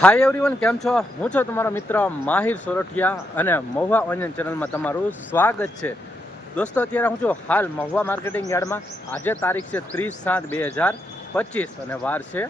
Hi everyone કેમ છો? હું છું તમારો મિત્ર માહિર સોરઠિયા અને મહુવા ઓનિયન ચેનલમાં તમારું સ્વાગત છે. દોસ્તો, અત્યારે હું છું હાલ મહુવા માર્કેટિંગ યાર્ડમાં. આજે તારીખ છે ત્રીસ સાત બે હજાર પચીસ અને વાર છે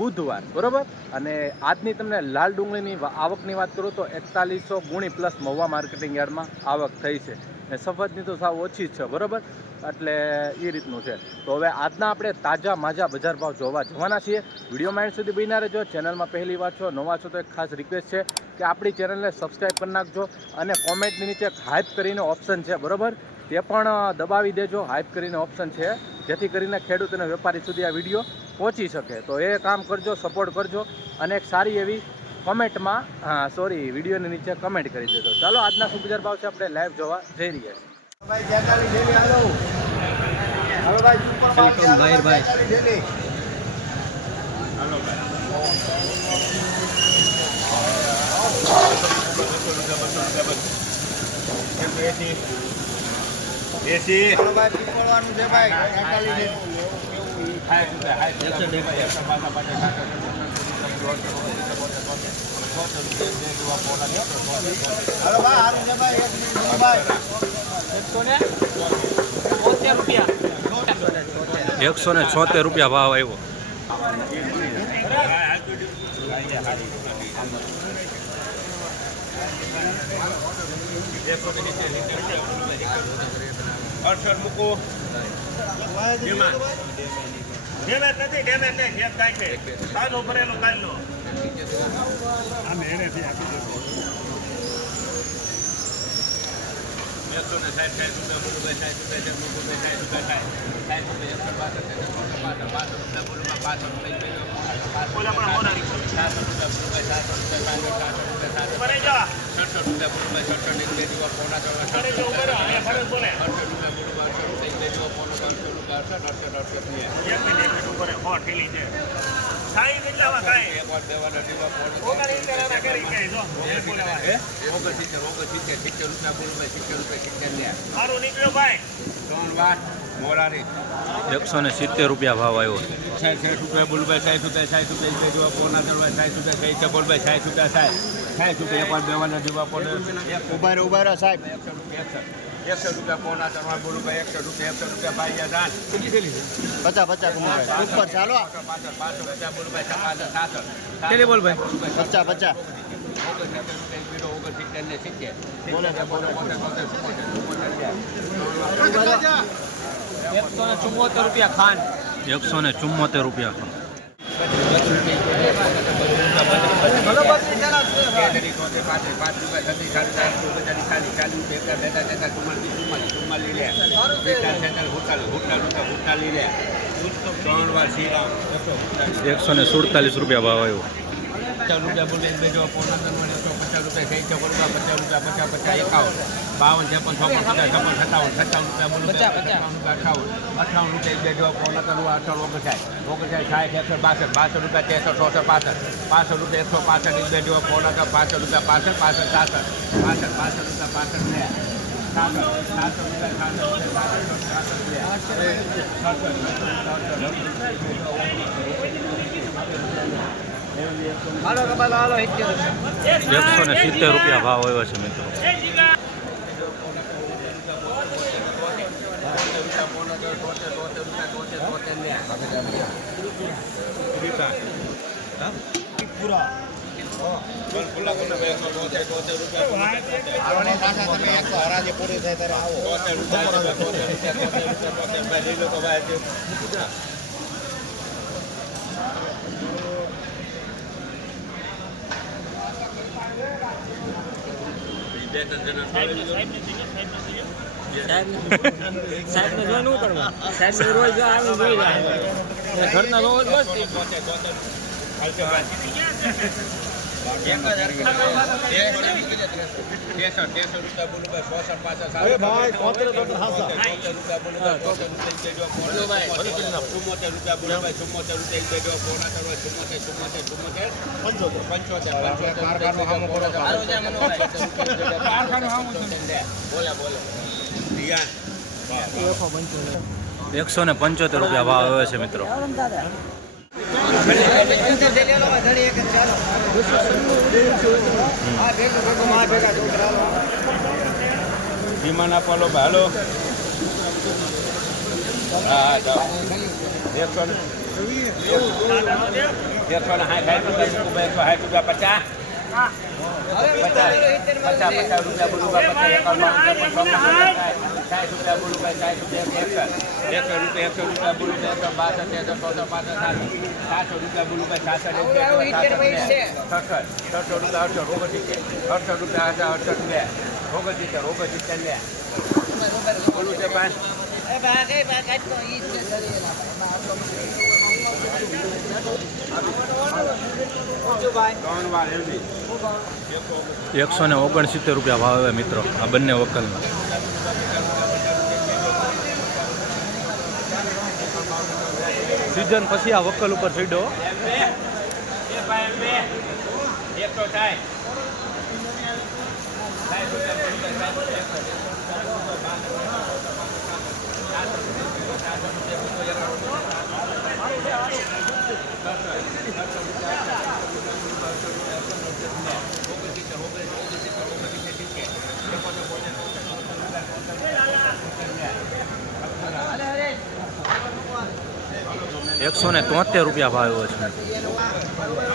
બુધવાર, બરોબર? અને આજની તમને લાલ ડુંગળીની આવકની વાત કરું તો એકતાલીસો ગુણી પ્લસ મહુવા માર્કેટિંગ યાર્ડમાં આવક થઈ છે. ને સફદની તો સાવ ઓછી જ છે, બરોબર? એટલે એ રીતનું છે. તો હવે આજના આપણે તાજા માજા બજાર ભાવ જોવા જવાના છીએ. વીડિયો માઇન્ડ સુધી બન્યા રહેજો ચેનલમાં પહેલી વાર છો, નવા છો, તો એક ખાસ રિક્વેસ્ટ છે કે આપણી ચેનલને સબસ્ક્રાઈબ કરી નાખજો અને કોમેન્ટની નીચે હાઇપ કરીને ઓપ્શન છે, બરાબર? તે પણ દબાવી દેજો, હાઇપ કરીને ઓપ્શન છે. જેથી કરીને ખેડૂત અને વેપારી સુધી આ વીડિયો પહોંચી શકે. તો એ કામ કરજો સપોર્ટ કરજો અને એક સારી એવી કોમેન્ટમાં હા સોરી વિડીયોની નીચે કમેન્ટ કરી દેજો. ચાલો આજના શું બજાર ભાવ છે આપણે લાઈવ જોવા જઈ રહ્યા છીએ. જેવી. એસી ભાઈ પીપળવાનું છે ભાઈ? એકસો ને છોતેર રૂપિયા ભાવ આવ્યો. અડસઠ મૂકો. ડેમેજ નથી ડેમેજ નહીં જેમ થાય છે. કાલો ભરેલો કાલનો. એકસો ને સાઠ સાઠ રૂપિયા બોલું ભાઈ સાઠ રૂપિયા છે મૂકું ભાઈ સાઠ રૂપિયા બાસઠ સાઠ રૂપિયા બોલું ભાઈ પાંચસો રૂપિયા બોલું સાતસો રૂપિયા સાતસો રૂપિયા બોલું ભાઈ છસો ને બે દિવસ પોણા છસો અડસઠ રૂપિયા બોલું અડસઠ રૂપિયા બે દિવસ પોણા પાંચસો રૂપિયા ને એક પોણા ત્રણ વાર મોરારી એકસો ને સિત્તેર રૂપિયા ભાવ આવ્યો. સાઠ સાઠ રૂપિયા બોલભાઈ ભાઈ સાઠ રૂપિયા સાઠ રૂપિયા જેવા પોના ચડવા સાઠ રૂપિયા સાઠ બોલભાઈ સાઠ રૂપિયા સાઠ સાઠ રૂપિયા પણ દેવાના જેવા એક ઊભા ઊભા સાહેબ. એકસો રૂપિયા એકસો એકસો રૂપિયા પોના ચડવા બોલું ભાઈ એકસો રૂપિયા એકસો રૂપિયા ભાઈ હજાર પચાસ પચાસ કમાભાઈ ઉપર ચાલો. પાછળ પાંચસો રૂપિયા બોલું ભાઈ છપ્પન સાતસો કેટલી બોલ ભાઈ? પચાસ પચાસ. ઓગણસિત્તેર ને બોલો છે, બોલો એકસો ને ચુમ્મોતેર રૂપિયા પાંત્રીસ પાંચ રૂપિયા છત્રીસ સાડત્રીસ ઓગણચાલીસ ચાલીસ ચાલીસ એકતા બેતા તેતા ચુમ્માલીસ લે બેતાલીસ તેતાલીસ હુતાલીસ હુતાલીસ રૂપિયા હુતાલીસ લે ત્રણ વાર શ્રીરામ એકસો ને સુડતાલીસ રૂપિયા ભાવ આવ્યો. રૂપિયા બોલે બે જો પોણા ત્રણ રૂપિયા થઈ છે બોલવા પચાસ રૂપિયા પચાસ પચાસ એકાવન. બાવન ત્રેપન ચોપન પચાસ છપ્પન સત્તાવન સત્તાવન રૂપિયા બોલું અઠાવન. અઠાવન રૂપિયા બે જો પોણા ત્રણ અઠાવન ઓગણસાઠ. ઓગણસાઠ સાઠ એકસો બાસઠ. બાસઠ રૂપિયા તેરસો ચોસઠ પાસઠ. પાસઠ રૂપિયા એકસો પાસઠ બે જો પોણા ત્રણ પાસઠ રૂપિયા પાસઠ પાસઠ સાસઠ. પાસઠ પાસઠ રૂપિયા પાસઠ રૂપિયા સાસઠ રૂપિયા. એકસો ને સિત્તેર રૂપિયા ભાવ આવ્યો છે મિત્રો. પૂરી થાય ત્યારે આવો જોઈ નું કરવા સાહેબ ને રોજ જો આવે જોઈ જાય ઘરના રોજ બસ એકસો ને પંચોતેર રૂપિયા ભાવ આવ્યો છે મિત્રો. વિમાન આપો લો હાલો હા જાઓ એકસો એકસો ને સાઠ સાઠ રૂપિયા રૂપિયા પચાસ પચાસ પચાસ પચાસ રૂપિયા બોલું પચાસ એકાવન સાઠ રૂપિયા બોલું સાઠ રૂપિયા એકસો રૂપિયા એકસો રૂપિયા બોલું એકસો બાસઠ એકસો પાસઠ સાતસો રૂપિયા બોલું ભાઈ સાસઠ છસો છસો રૂપિયા અડસો ઓગણસિત્તેર અડસો રૂપિયા હજાર અડસઠ બે ઓગણસિત્તેર ઓગણસિત્તેર લે બોલું છે પાંચ એકસો ને ઓગણસિત્તેર રૂપિયા ભાવ આવે મિત્રો આ બંને વકલના સિઝન પછી આ વકલ ઉપર ચડ્યો Thank બે એકસો ને તોતેર રૂપિયા ભાવ આવ્યો છે.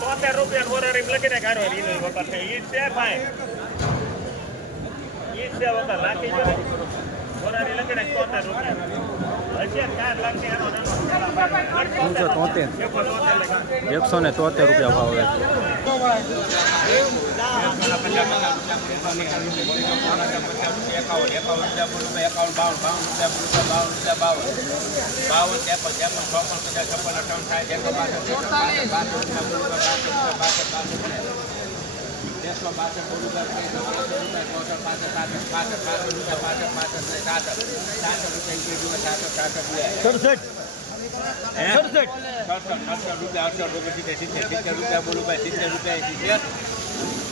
તોતેર રૂપિયા હોરારી લખીને કાઢો ઈનો વખત છે ઈ છે ભાઈ. ઈ છે વખત. રાખી ત્રણસો તોતેર એકસો ને તોતેર રૂપિયા ભાવ આવે બાવન બાવન રૂપિયા બોલું ભાઈ રૂપિયા બાવન બાવન ત્રેપન ત્રેપન ચોપન પચાસ છપ્પન અઠાવન સાઠ એકસો બાસઠ બાસઠ રૂપિયા બોલું રૂપિયા બાસઠ બાસઠ એકસો બાસઠ બોલું ભાઈ ચોસઠ પાસઠ સાસઠ પાસઠ પાસઠ રૂપિયા પાસઠ પાસઠ ને સાસઠ સાસઠ રૂપિયા. એક જોવે સાસઠ સાસઠ લે સડસઠ. સડસઠ સડસઠ રૂપિયા અડસઠ ઓગણસિત્તેર સિત્તેર સિત્તેર રૂપિયા બોલું ભાઈ સિત્તેર રૂપિયા સિત્તેર.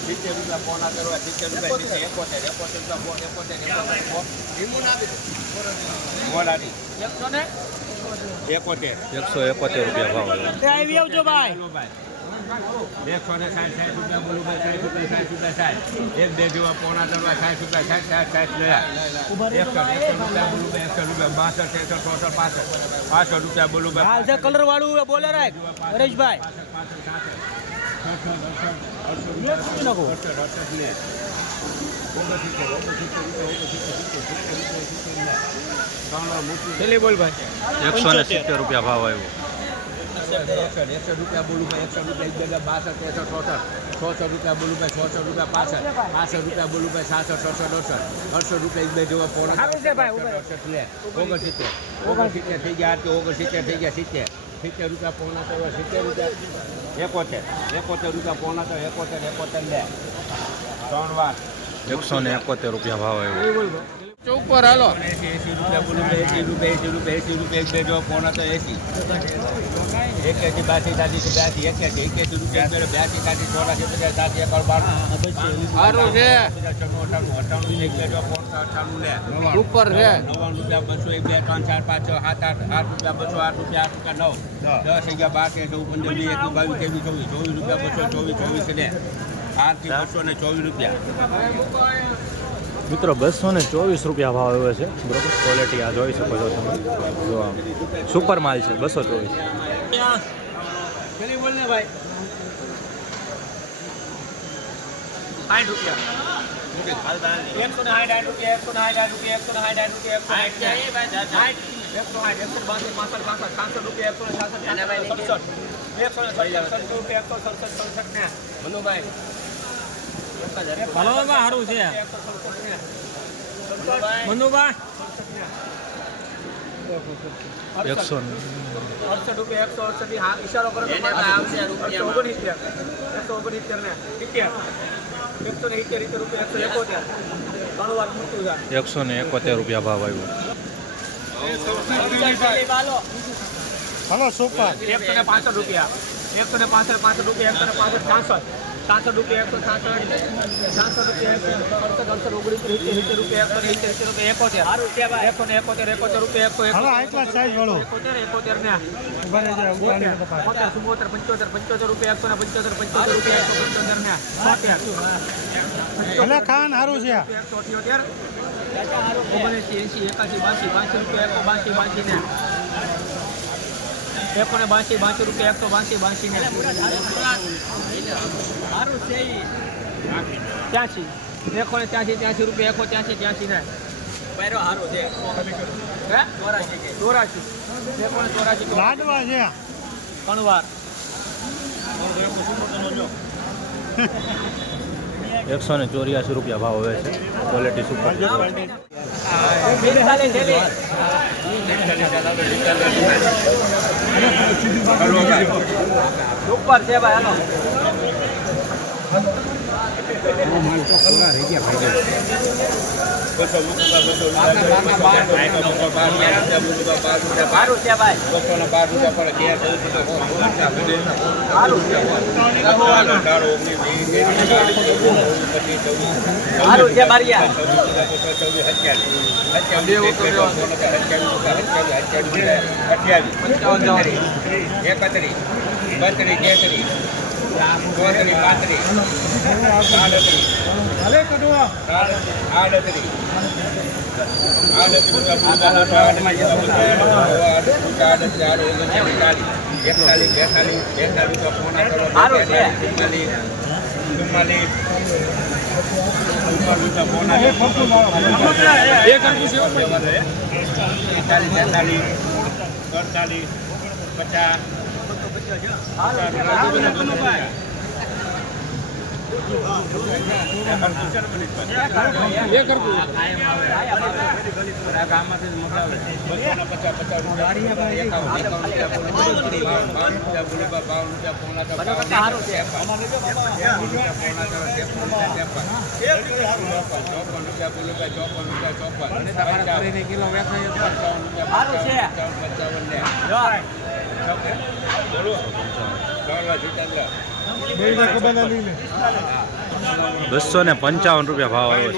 સિત્તેર રૂપિયા પોણા કરવા સિત્તેર રૂપિયા સિત્તેર એકોતેર એકોતેર રૂપિયા ફોન એકોતેર એકોતેર મોલાડી એકોતેર. એકસો એકોતેર રૂપિયા ભાવ આવે આવી આવજો ભાઈ બોલો ભાઈ. એકસો ને સાઠ સાઠ રૂપિયા બોલું સાઠ રૂપિયા સાઠ રૂપિયા સાઠ એક બે જેવા પોણા કરવા સાઠ રૂપિયા સાઠ સાઠ સાઠ લયા એકસો એકસો રૂપિયા બોલું એકસો રૂપિયા બાસઠ ત્રેસઠ ચોસઠ પાસઠ પાસઠ રૂપિયા બોલું ભાઈ હાલ છે કલર વાળું બોલે રાખ હરેશભાઈ. બોલ ભાઈ. એકસો ને સિત્તેર રૂપિયા ભાવ આવ્યો. એકસો એકસો રૂપિયા બોલું ભાઈ એકસો રૂપિયા એક જગ્યા બાસઠ ત્રેસઠ ચોસઠ. છસો રૂપિયા બોલું ભાઈ છસો રૂપિયા પાસઠ. પાસઠ રૂપિયા બોલું ભાઈ સાસઠ છસો અડસઠ અડસઠ રૂપિયા એક બે જેવા પોણા. અડસઠ લે. ઓગણસિત્તેર. ઓગણસિત્તેર થઈ ગયા આઠથી ઓગણસિત્તેર થઈ ગયા સિત્તેર. સિત્તેર રૂપિયા પોણા કરવા સિત્તેર રૂપિયા. એકોતેર. એકોતેર રૂપિયા પોણા તો એકોતેર એકોતેર લે. ત્રણ વાર. એકસો ને એકોતેર રૂપિયા ભાવ આવ્યો. ઉપર હાલો. એસી રૂપિયા બોલું ભાઈ એસી રૂપિયા એસી રૂપિયા એસી રૂપિયા એક બે જો પોણા તો એસી. એક્યાસી બાસી સાતી બ્યાસી એક્યાસી એક્યાસી રૂપિયા બ્યાસી સાતી ચોરાસી પચાસ સાતી એકર બાર. છે અઠાણું અઠાણું લે ઉપર છે. નવ્વાણું રૂપિયા બસો એક બે ત્રણ ચાર પાંચ છ સાત આઠ આઠ રૂપિયા બસો આઠ રૂપિયા આઠ રૂપિયા નવ. દસ. અગિયાર બાર તેર ચૌદ પંદર વીસ એકવીસ બાવીસ ત્રેવીસ ચોવીસ ચોવીસ રૂપિયા બસો ચોવીસ ચોવીસ લે આઠથી બસો ને ચોવીસ રૂપિયા. મિત્રો બસો ને ચોવીસ રૂપિયા ભાવ આવ્યો છે. બરોબર? ક્વોલિટી આ જોઈ શકો છો તમે. સુપર માલ છે બસો ચોવીસ. બોલ ને ભાઈ સાઠ રૂપિયા. એકસો ને સાઠ રૂપિયા એકસો ને સાઠ રૂપિયા એકસો ને સાઠ રૂપિયા એકસો સાઠ એકસો બાસઠ પાસઠ પાસઠ સાતસો રૂપિયા એકસો ને સાસઠ સડસઠ એકસો ને સડસઠ રૂપિયા એકસો સડસઠ સડસઠ ને મનુભાઈ. ભલો સારું છે મનુભાઈ. એકસો અડસઠ રૂપિયા એકસો અડસઠ હા ઈશારો કરો આવશે એકસો ઓગણસિત્તેર એકસો ઓગણસિત્તેર ને સિત્તેર. એકસો ને સિત્તેર સિત્તેર રૂપિયા એકસો એકોતેર. ઘણું વાર મૂકતું છે. એકસો ને એકોતેર રૂપિયા ભાવ આવ્યો. હલો સુપર એકસો ને પાસઠ રૂપિયા. એકસો ને પાસઠ પાસઠ રૂપિયા એકસો ને પાસઠ છાસઠ. સાસઠ રૂપિયા એકસો છાસઠ છાસઠ રૂપિયા એકસો અડસઠ અડસઠ ઓગણીસ સિત્તેર રૂપિયા એકસો ને સિત્તેર સિત્તેર રૂપિયા એકોતેર. એકસો ને એકોતેર એકોતેર રૂપિયા એકસો હલો આટલા સાઈઝ વાળો. એકોતેર એકોતેર ને બોતેર ચુમ્મોતેર પંચોતેર પંચોતેર રૂપિયા એકસો ને પંચોતેર પંચોતેર રૂપિયા એકસો પંચોતેર ને ખાન સારું છે એકસો અઠ્યોતેર એંસી એકાસી બાસી બાસી રૂપિયા એકસો બાસી બાસી ને એકસો ને બાંસી બાંસી રૂપિયા એકસો બાંસી બાંસી ને ત્યાંસી એકસો ને ત્યાંસી ત્યાંસી રૂપિયા એકસો ત્યાંસી ત્યાંસી ને. ચોરાશી. એકસો ને ચોરાશી કણવાર. એકસો ને ચોર્યાસી રૂપિયા ભાવ હવે છે. ક્વોલિટી સુપર ઉપર છે ભાઈ હાલો રહી ગયા ભાઈ સારું છે સારું છે બારિયા એકત્રીસ બત્રીસ તેત્રીસ ચોત્રીસ પાંત્રીસ આડત્રીસ આડત્રીસ એકતાલીસ બેતાલીસ બેતાલીસ. ચુમ્માલીસ પચાસ સારું ચોપન સારું છે બસો ને પંચાવન રૂપિયા ભાવ આવ્યો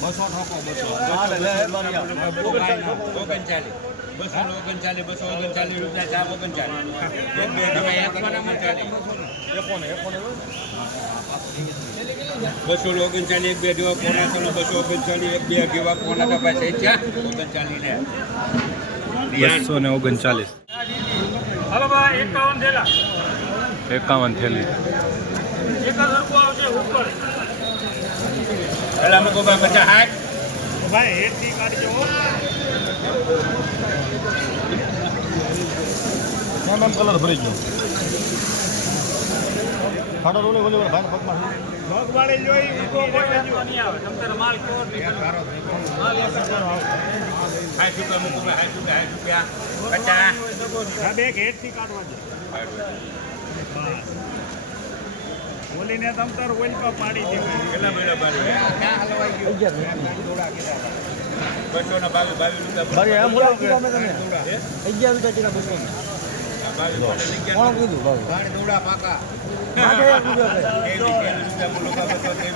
બસો ઠોકો બસો ઓગણચાલીસ બસો ઓગણચાલીસ ઓગણચાલીસ રૂપિયા ચાર ઓગણચાલીસ બસો ઓગણચાલીસ એક બે જેવા પોણા ત્રણ બસો ઓગણચાલીસ એક બે જેવા પોણા તો પાસે ક્યાં? ઓગણચાલીસ ને બસો ને ઓગણચાલીસ. એકાવન થેલી. પેલા મૂકો ભાઈ પચાસ હાથ ભાઈ હેઠથી કાઢજો કલર ભરી ગયો. ખાડો રોલે ઓલે ઓલે ભાઈ પગમાં મગવાળી જોઈ ઉકો કોઈ નહીં આવે. તમ તારે માલ કોટ હાથ રૂપિયા મૂકો ભાઈ હાય સુકે હાય સુકે બચ્ચા હા બે હેઠથી કાઢવા દે. ઓલીને તમ તાર ઓઇલ પર પાડી દેવાય કેટલા મહિના બારી બસો ના બાવી બાવી રૂપિયા કિલો એમ બોલો કે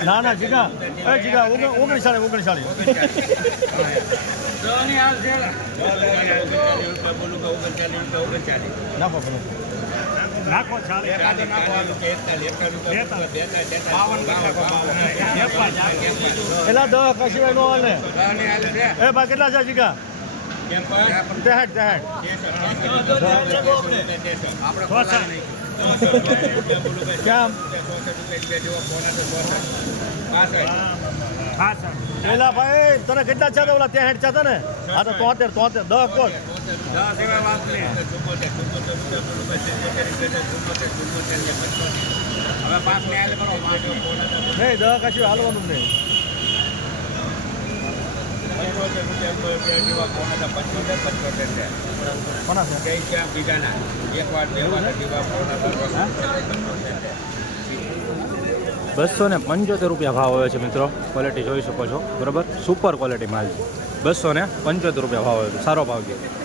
ના ના જીગા એ જીગા ઓગણીસ ઓગણસાળી નાખો ભલે નાખો એલા દવા કશી એ બા કેટલા છે જીગા તને કેટલા છે ઓલા ત્યાં છે ને આ તો તોતેર તોતેર દસ નહીં દસ કશું હાલવાનું નહીં. કોના છે? બીજાના. એક વાર બે વાર દીવા બસો ને પંચોતેર રૂપિયા ભાવ આવે છે મિત્રો. ક્વોલિટી જોઈ શકો છો. બરાબર? સુપર ક્વોલિટી માલ છે. બસો ને પંચોતેર રૂપિયા ભાવ આવે છે. સારો ભાવ છે.